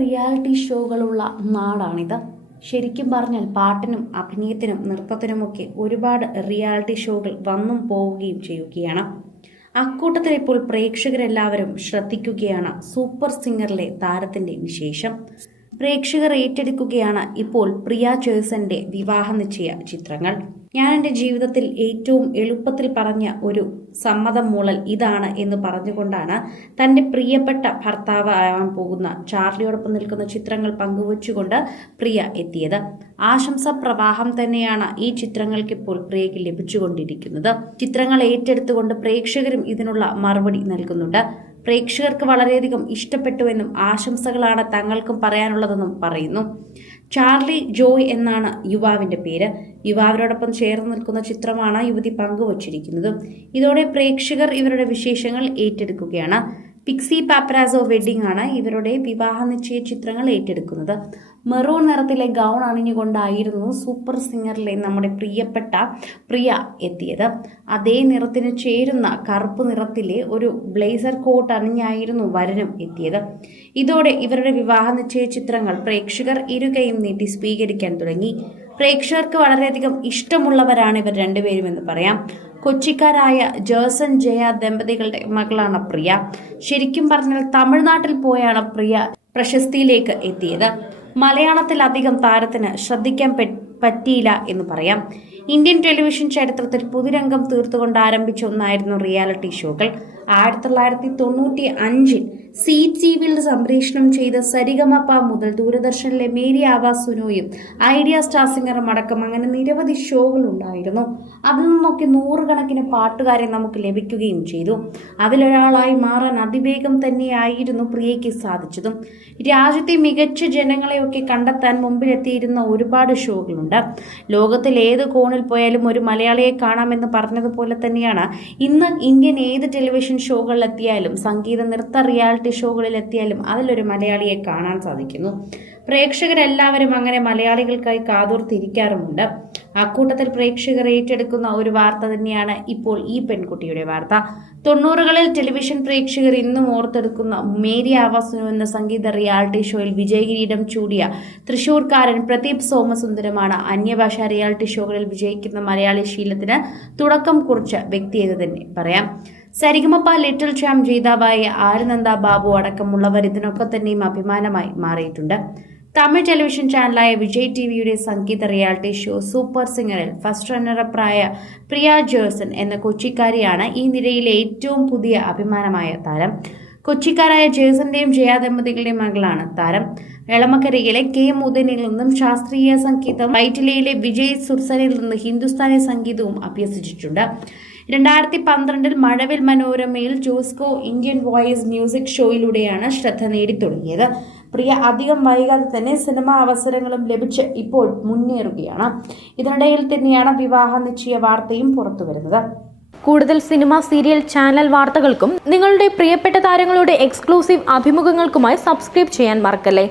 Reality ഷോകളുള്ള നാടാണിത്. ശരിക്കും പറഞ്ഞാൽ പാട്ടിനും അഭിനയത്തിനും നൃത്തത്തിനുമൊക്കെ ഒരുപാട് റിയാലിറ്റി ഷോകൾ വന്നും പോവുകയും ചെയ്യുകയാണ്. അക്കൂട്ടത്തിൽ ഇപ്പോൾ പ്രേക്ഷകരെല്ലാവരും ശ്രദ്ധിക്കുകയാണ് സൂപ്പർ സിംഗറിലെ താരത്തിന്റെ വിശേഷം. പ്രേക്ഷകർ ഏറ്റെടുക്കുകയാണ് ഇപ്പോൾ പ്രിയ ചേഴ്സന്റെ വിവാഹ നിശ്ചയ ചിത്രങ്ങൾ. ഞാൻ എന്റെ ജീവിതത്തിൽ ഏറ്റവും എളുപ്പത്തിൽ പറഞ്ഞ ഒരു സമ്മതം മൂളൽ ഇതാണ് എന്ന് പറഞ്ഞുകൊണ്ടാണ് തന്റെ പ്രിയപ്പെട്ട ഭർത്താവ് ആവാൻ പോകുന്ന ചാർലിയോടൊപ്പം നിൽക്കുന്ന ചിത്രങ്ങൾ പങ്കുവച്ചുകൊണ്ട് പ്രിയ എത്തിയത്. ആശംസ പ്രവാഹം തന്നെയാണ് ഈ ചിത്രങ്ങൾക്ക് ഇപ്പോൾ പ്രിയയ്ക്ക് ലഭിച്ചുകൊണ്ടിരിക്കുന്നത്. ചിത്രങ്ങൾ ഏറ്റെടുത്തുകൊണ്ട് പ്രേക്ഷകരും ഇതിനുള്ള മറുപടി നൽകുന്നുണ്ട്. പ്രേക്ഷകർക്ക് വളരെയധികം ഇഷ്ടപ്പെട്ടുവെന്നും ആശംസകളാണ് തങ്ങൾക്കും പറയാനുള്ളതെന്നും പറയുന്നു. ചാർലി ജോയ് എന്നാണ് യുവാവിന്റെ പേര്. യുവാവിനോടൊപ്പം ചേർന്ന് നിൽക്കുന്ന ചിത്രമാണ് യുവതി പങ്കുവച്ചിരിക്കുന്നത്. ഇതോടെ പ്രേക്ഷകർ ഇവരുടെ വിശേഷങ്ങൾ ഏറ്റെടുക്കുകയാണ്. പിക്സി പാപ്രാസോ വെഡിംഗ് ആണ് ഇവരുടെ വിവാഹ നിശ്ചയ ചിത്രങ്ങൾ ഏറ്റെടുക്കുന്നത്. മെറൂൺ നിറത്തിലെ ഗൗൺ അണിഞ്ഞുകൊണ്ടായിരുന്നു സൂപ്പർ സിംഗറിലെ നമ്മുടെ പ്രിയപ്പെട്ട പ്രിയ എത്തിയത്. അതേ നിറത്തിന് ചേരുന്ന കറുപ്പ് നിറത്തിലെ ഒരു ബ്ലേസർ കോട്ട് അണിഞ്ഞായിരുന്നു വരനും എത്തിയത്. ഇതോടെ ഇവരുടെ വിവാഹ നിശ്ചയ ചിത്രങ്ങൾ പ്രേക്ഷകർ ഇരുകയും നീട്ടി സ്വീകരിക്കാൻ തുടങ്ങി. പ്രേക്ഷകർക്ക് വളരെയധികം ഇഷ്ടമുള്ളവരാണ് ഇവർ രണ്ടുപേരും എന്ന് പറയാം. കൊച്ചിക്കാരായ ജേഴ്സൺ ജയ ദമ്പതികളുടെ മകളാണ് പ്രിയ. ശരിക്കും പറഞ്ഞാൽ തമിഴ്നാട്ടിൽ പോയാണ് പ്രിയ പ്രശസ്തിയിലേക്ക് എത്തിയത്. മലയാളത്തിൽ അധികം താരത്തിന് ശ്രദ്ധിക്കാൻ പറ്റിയില്ല എന്ന് പറയാം. ഇന്ത്യൻ ടെലിവിഷൻ ചരിത്രത്തിൽ പുതുരംഗം തീർത്തുകൊണ്ട് ആരംഭിച്ച ഒന്നായിരുന്നു റിയാലിറ്റി ഷോകൾ. ആയിരത്തി തൊള്ളായിരത്തി തൊണ്ണൂറ്റി അഞ്ചിൽ സി ടി വിയിൽ സംപ്രേഷണം ചെയ്ത സരിഗമപ്പ മുതൽ ദൂരദർശനിലെ മേരി ആവാസുനോയും ഐഡിയ സ്റ്റാർ സിംഗറും അടക്കം അങ്ങനെ നിരവധി ഷോകൾ ഉണ്ടായിരുന്നു. അതിൽ നിന്നൊക്കെ നൂറുകണക്കിന് പാട്ടുകാരെ നമുക്ക് ലഭിക്കുകയും ചെയ്തു. അതിലൊരാളായി മാറാൻ അതിവേഗം തന്നെയായിരുന്നു പ്രിയയ്ക്ക് സാധിച്ചതും. രാജ്യത്തെ മികച്ച ജനങ്ങളെയൊക്കെ കണ്ടെത്താൻ മുമ്പിലെത്തിയിരുന്ന ഒരുപാട് ഷോകളുണ്ട്. ലോകത്തിൽ ഏത് കോണിൽ പോയാലും ഒരു മലയാളിയെ കാണാമെന്ന് പറഞ്ഞതുപോലെ തന്നെയാണ് ഇന്ന് ഇന്ത്യൻ ഏത് ടെലിവിഷൻ ഷോകളിൽ എത്തിയാലും സംഗീത നൃത്ത റിയാലിറ്റി ഷോകളിൽ എത്തിയാലും അതിലൊരു മലയാളിയെ കാണാൻ സാധിക്കുന്നു. പ്രേക്ഷകരെല്ലാവരും അങ്ങനെ മലയാളികൾക്കായി കാതോർത്തിരിക്കാറുമുണ്ട്. അക്കൂട്ടത്തിൽ പ്രേക്ഷകർ ഏറ്റെടുക്കുന്ന ഒരു വാർത്ത തന്നെയാണ് ഇപ്പോൾ ഈ പെൺകുട്ടിയുടെ വാർത്ത. തൊണ്ണൂറുകളിൽ ടെലിവിഷൻ പ്രേക്ഷകർ ഇന്നും ഓർത്തെടുക്കുന്ന മേരി ആവാസുനു എന്ന സംഗീത റിയാലിറ്റി ഷോയിൽ വിജയകിരീടം ചൂടിയ തൃശൂർക്കാരൻ പ്രദീപ് സോമസുന്ദരമാണ് അന്യഭാഷാ റിയാലിറ്റി ഷോകളിൽ വിജയിക്കുന്ന മലയാളി ശീലത്തിന് തുടക്കം കുറിച്ച വ്യക്തിയെന്ന് തന്നെ പറയാം. സരിഗമപ്പ ലിറ്റിൽ ചാം ജേതാവായ ആര്യനന്ദ ബാബു അടക്കമുള്ളവർ ഇതിനൊക്കെ തന്നെയും അഭിമാനമായി മാറിയിട്ടുണ്ട്. തമിഴ് ടെലിവിഷൻ ചാനലായ വിജയ് ടി വിയുടെ സംഗീത റിയാലിറ്റി ഷോ സൂപ്പർ സിംഗറിൽ ഫസ്റ്റ് റണ്ണറപ്പായ പ്രിയ ജേഴ്സൺ എന്ന കൊച്ചിക്കാരിയാണ് ഈ നിരയിലെ ഏറ്റവും പുതിയ അഭിമാനമായ താരം. കൊച്ചിക്കാരായ ജേസന്റെയും ജയ ദമ്പതികളുടെയും മകളാണ് താരം. എളമക്കരയിലെ കെ മുദനിൽ നിന്നും ശാസ്ത്രീയ സംഗീതം വൈറ്റിലയിലെ വിജയ് സുർസനിൽ നിന്ന് ഹിന്ദുസ്ഥാനി സംഗീതവും അഭ്യസിച്ചിട്ടുണ്ട്. രണ്ടായിരത്തി പന്ത്രണ്ടിൽ മഴവിൽ മനോരമയിൽ ജോസ്കോ ഇന്ത്യൻ വോയിസ് മ്യൂസിക് ഷോയിലൂടെയാണ് ശ്രദ്ധ നേടിത്തുടങ്ങിയത്. പ്രിയ അധികം വൈകാതെ തന്നെ സിനിമാ അവസരങ്ങളും ലഭിച്ച് ഇപ്പോൾ മുന്നേറുകയാണ്. ഇതിനിടയിൽ തന്നെയാണ് വിവാഹ നിശ്ചയ വാർത്തയും പുറത്തുവരുന്നത് കൂടുതൽ സിനിമ സീരിയൽ ചാനൽ വാർത്തകൾക്കും നിങ്ങളുടെ പ്രിയപ്പെട്ട താരങ്ങളുടെ എക്സ്ക്ലൂസീവ് അഭിമുഖങ്ങൾക്കുമായി സബ്സ്ക്രൈബ് ചെയ്യാൻ മറക്കല്ലേ?